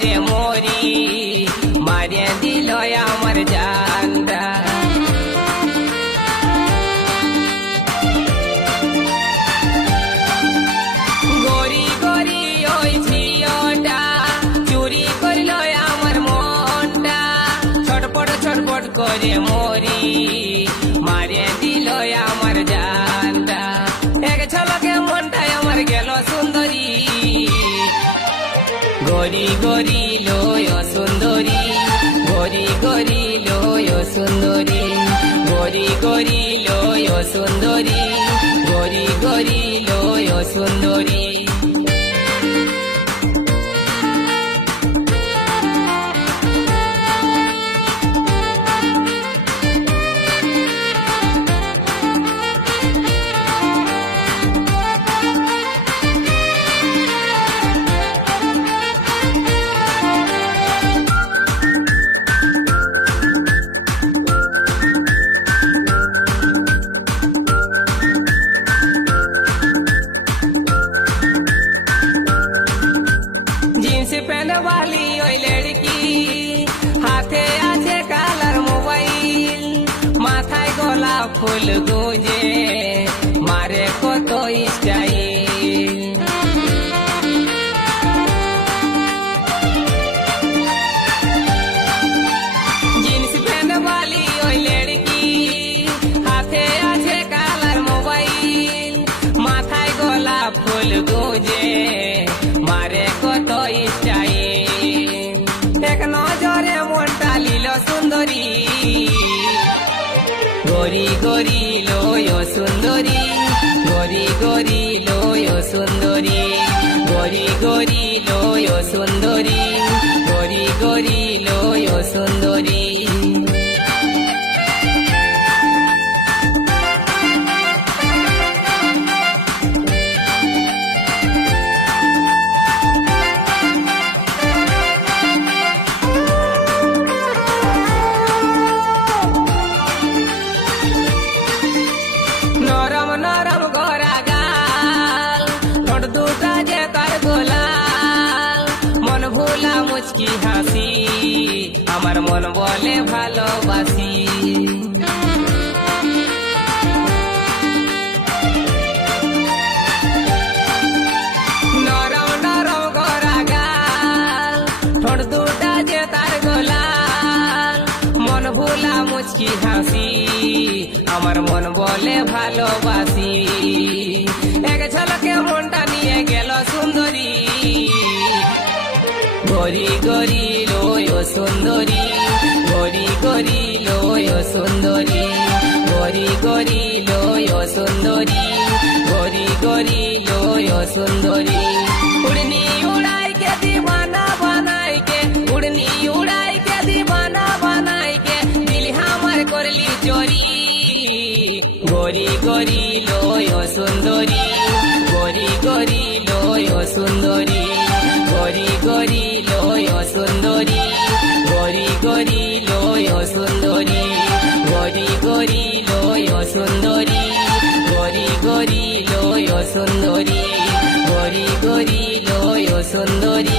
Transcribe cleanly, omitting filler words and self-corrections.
করে মরি, মারিয়ে দিল আমার জানটা। গরি গরি ওই ঝিওটা চুরি করল আমার মনটা, ছটপট ছটপট করে মরি, মারিয়ে দিল আমার জানটা। এক ঝলকে মনটাই আমার গেল সুন্দরী, গরি গরি লয় সুন্দরী, গরি গরি লয় সুন্দরী, গরি গরি লয় সুন্দরী, গরি গরি লয় সুন্দরী। जींस पहने वाली ओई लड़की, हाथे आछे कालार मोबाइल, माथाय गोलाप फुल गुंजे, मारे कत स्टाइल। जींस पहने वाली ओई लड़की, हाथे आछे कालार मोबाइल, माथाय गोलाप फुल गुंजे, मारे कत स्टाइल। एक नजरे মনটা লীল সুন্দরী, গরি গরি লয় সুন্দরী, গরি গরি লয় সুন্দরী, গরি গরি লয় সুন্দরী, গরি গরি লয় সুন্দরী। নরম নরম গড়া গাল, ঠোঁট দুটা যে তার গোলাল, মন ভোলা মুচকি হাসি, আমার মন বলে ভালোবাসি। নরম নরম গড়া গাল, ঠোঁট দুটা যে তার গোলাল, মন ভোলা মুচকি হাসি, আমার মন বলে ভালোবাসি। এক ঝলকে মনটা নিয়ে গেল সুন্দরী, গরি গরি লয় সুন্দরী, গরি গরি লয় সুন্দরী, গরি গরি লয় সুন্দরী, গরি গরি লয় সুন্দরী। উড়নি উড়াই के दीवाना बनाई के, उड़नी उड़ाई के दीवाना बनाई के, दिल हमार करली चोरी, গরি গরি লয় সুন্দরী, গরি গরি লয় সুন্দরী, গরি গরি লয় সুন্দরী, গরি গরি লয় সুন্দরী, গরি গরি লয় সুন্দরী, গরি গরি লয় সুন্দরী, গরি গরি লয় সুন্দরী।